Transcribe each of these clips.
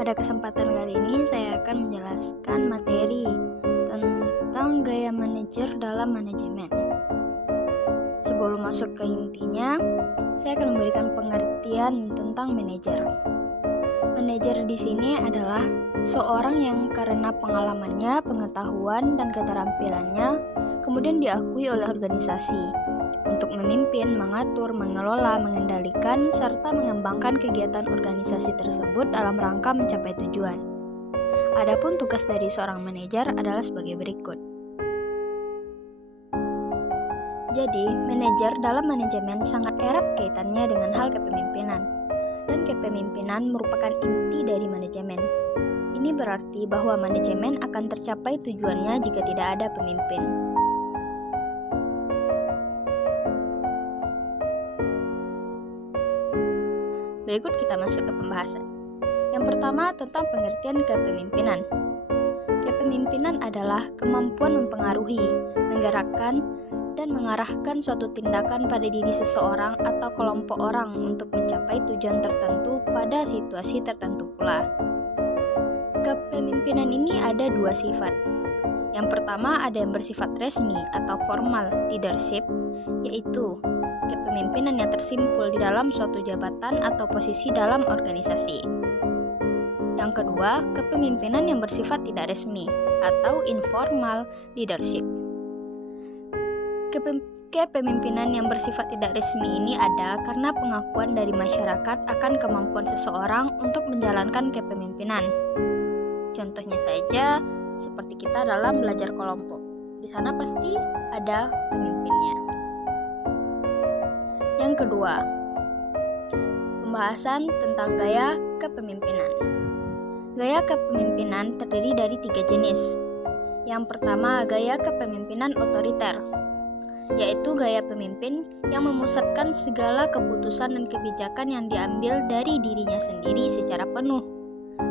Pada kesempatan kali ini saya akan menjelaskan materi tentang gaya manajer dalam manajemen. Sebelum masuk ke intinya, saya akan memberikan pengertian tentang manajer. Manajer di sini adalah seorang yang karena pengalamannya, pengetahuan, dan keterampilannya kemudian diakui oleh organisasi untuk memimpin, mengatur, mengelola, mengendalikan, serta mengembangkan kegiatan organisasi tersebut dalam rangka mencapai tujuan. Adapun tugas dari seorang manajer adalah sebagai berikut. Jadi, manajer dalam manajemen sangat erat kaitannya dengan hal kepemimpinan, dan kepemimpinan merupakan inti dari manajemen. Ini berarti bahwa manajemen akan tercapai tujuannya jika tidak ada pemimpin. Berikut kita masuk ke pembahasan. Yang pertama tentang pengertian kepemimpinan. Kepemimpinan adalah kemampuan mempengaruhi, menggerakkan, dan mengarahkan suatu tindakan pada diri seseorang atau kelompok orang untuk mencapai tujuan tertentu pada situasi tertentu pula. Kepemimpinan ini ada dua sifat. Yang pertama ada yang bersifat resmi atau formal leadership, yaitu kepemimpinan yang tersimpul di dalam suatu jabatan atau posisi dalam organisasi. Yang kedua, kepemimpinan yang bersifat tidak resmi atau informal leadership. Kepemimpinan yang bersifat tidak resmi ini ada karena pengakuan dari masyarakat akan kemampuan seseorang untuk menjalankan kepemimpinan. Contohnya saja seperti kita dalam belajar kelompok. Di sana pasti ada pemimpinnya. Yang kedua, pembahasan tentang gaya kepemimpinan. Gaya kepemimpinan terdiri dari 3 jenis. Yang pertama, gaya kepemimpinan otoriter, yaitu gaya pemimpin yang memusatkan segala keputusan dan kebijakan yang diambil dari dirinya sendiri secara penuh.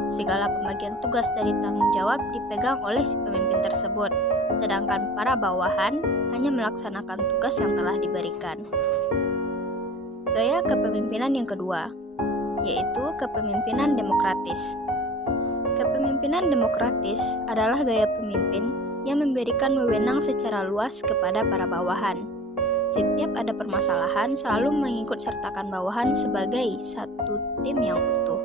Segala pembagian tugas dari tanggung jawab dipegang oleh si pemimpin tersebut, sedangkan para bawahan hanya melaksanakan tugas yang telah diberikan. Gaya kepemimpinan yang kedua, yaitu kepemimpinan demokratis. Kepemimpinan demokratis adalah gaya pemimpin yang memberikan wewenang secara luas kepada para bawahan. Setiap ada permasalahan selalu mengikut sertakan bawahan sebagai satu tim yang utuh.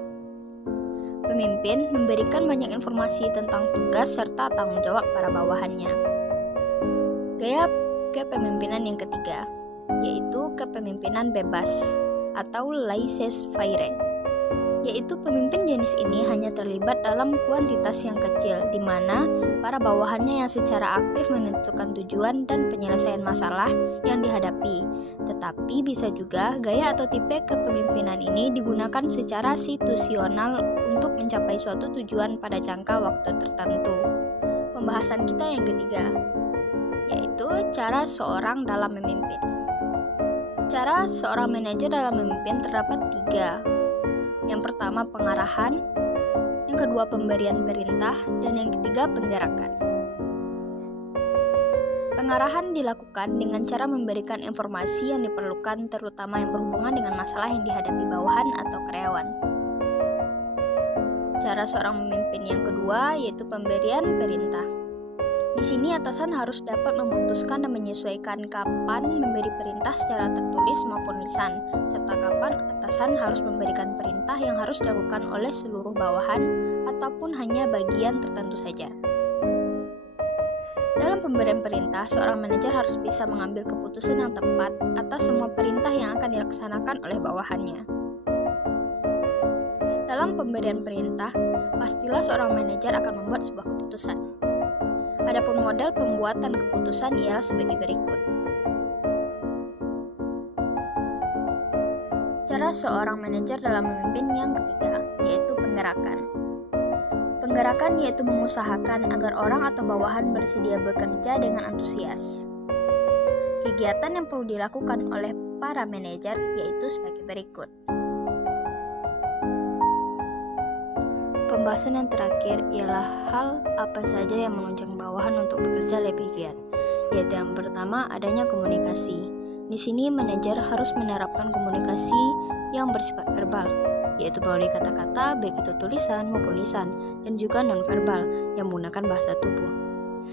Pemimpin memberikan banyak informasi tentang tugas serta tanggung jawab para bawahannya. Gaya kepemimpinan yang ketiga, yaitu kepemimpinan bebas atau laissez-faire, yaitu pemimpin jenis ini hanya terlibat dalam kuantitas yang kecil, di mana para bawahannya yang secara aktif menentukan tujuan dan penyelesaian masalah yang dihadapi. Tetapi bisa juga gaya atau tipe kepemimpinan ini digunakan secara situasional untuk mencapai suatu tujuan pada jangka waktu tertentu. Pembahasan kita yang ketiga, yaitu cara seorang dalam memimpin. Cara seorang manajer dalam memimpin terdapat 3. Yang pertama pengarahan, yang kedua pemberian perintah, dan yang ketiga penggerakan. Pengarahan dilakukan dengan cara memberikan informasi yang diperlukan, terutama yang berhubungan dengan masalah yang dihadapi bawahan atau karyawan. Cara seorang memimpin yang kedua yaitu pemberian perintah. Di sini atasan harus dapat memutuskan dan menyesuaikan kapan memberi perintah secara tertulis maupun lisan, serta kapan atasan harus memberikan perintah yang harus dilakukan oleh seluruh bawahan ataupun hanya bagian tertentu saja. Dalam pemberian perintah, seorang manajer harus bisa mengambil keputusan yang tepat atas semua perintah yang akan dilaksanakan oleh bawahannya. Dalam pemberian perintah, pastilah seorang manajer akan membuat sebuah keputusan. Adapun model pembuatan keputusan ialah sebagai berikut. Cara seorang manajer dalam memimpin yang ketiga, yaitu penggerakan. Penggerakan yaitu mengusahakan agar orang atau bawahan bersedia bekerja dengan antusias. Kegiatan yang perlu dilakukan oleh para manajer yaitu sebagai berikut. Pembahasan yang terakhir ialah hal apa saja yang menunjang bawahan untuk bekerja lebih giat, yaitu yang pertama adanya komunikasi. Di sini manajer harus menerapkan komunikasi yang bersifat verbal, yaitu melalui kata-kata, baik itu tulisan maupun lisan, dan juga nonverbal yang menggunakan bahasa tubuh.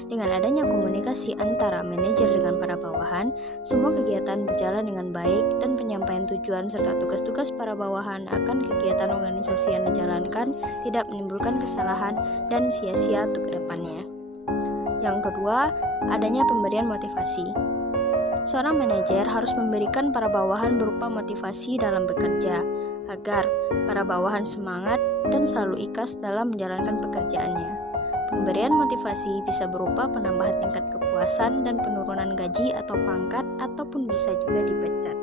Dengan adanya komunikasi antara manajer dengan para bawahan, semua kegiatan berjalan dengan baik dan penyampaian tujuan serta tugas-tugas para bawahan akan kegiatan organisasi yang dijalankan tidak menimbulkan kesalahan dan sia-sia untuk kedepannya. Yang kedua, adanya pemberian motivasi. Seorang manajer harus memberikan para bawahan berupa motivasi dalam bekerja, agar para bawahan semangat dan selalu ikhlas dalam menjalankan pekerjaannya. Pemberian motivasi bisa berupa penambahan tingkat kepuasan dan penurunan gaji atau pangkat, ataupun bisa juga dipecat.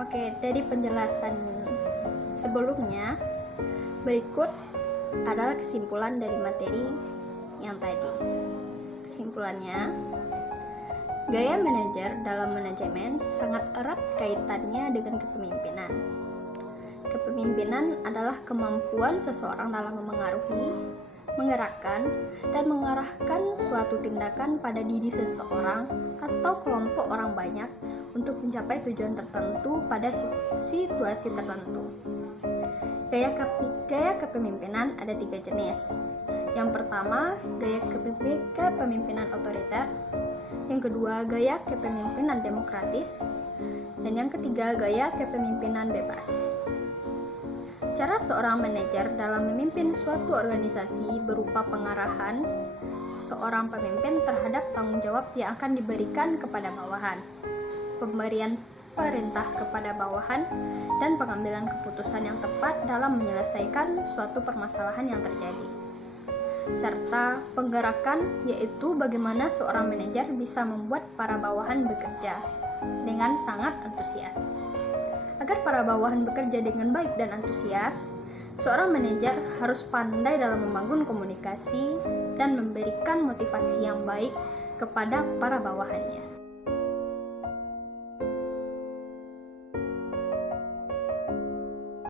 Oke, dari penjelasan sebelumnya, berikut adalah kesimpulan dari materi yang tadi. Kesimpulannya, gaya manajer dalam manajemen sangat erat kaitannya dengan kepemimpinan. Kepemimpinan adalah kemampuan seseorang dalam memengaruhi, menggerakkan, dan mengarahkan suatu tindakan pada diri seseorang atau kelompok orang banyak untuk mencapai tujuan tertentu pada situasi tertentu. Gaya kepemimpinan ada 3 jenis. Yang pertama, gaya kepemimpinan otoriter. Yang kedua, gaya kepemimpinan demokratis. Dan yang ketiga, gaya kepemimpinan bebas. Cara seorang manajer dalam memimpin suatu organisasi berupa pengarahan seorang pemimpin terhadap tanggung jawab yang akan diberikan kepada bawahan, pemberian perintah kepada bawahan, dan pengambilan keputusan yang tepat dalam menyelesaikan suatu permasalahan yang terjadi, serta penggerakan, yaitu bagaimana seorang manajer bisa membuat para bawahan bekerja dengan sangat antusias. Agar para bawahan bekerja dengan baik dan antusias, seorang manajer harus pandai dalam membangun komunikasi dan memberikan motivasi yang baik kepada para bawahannya.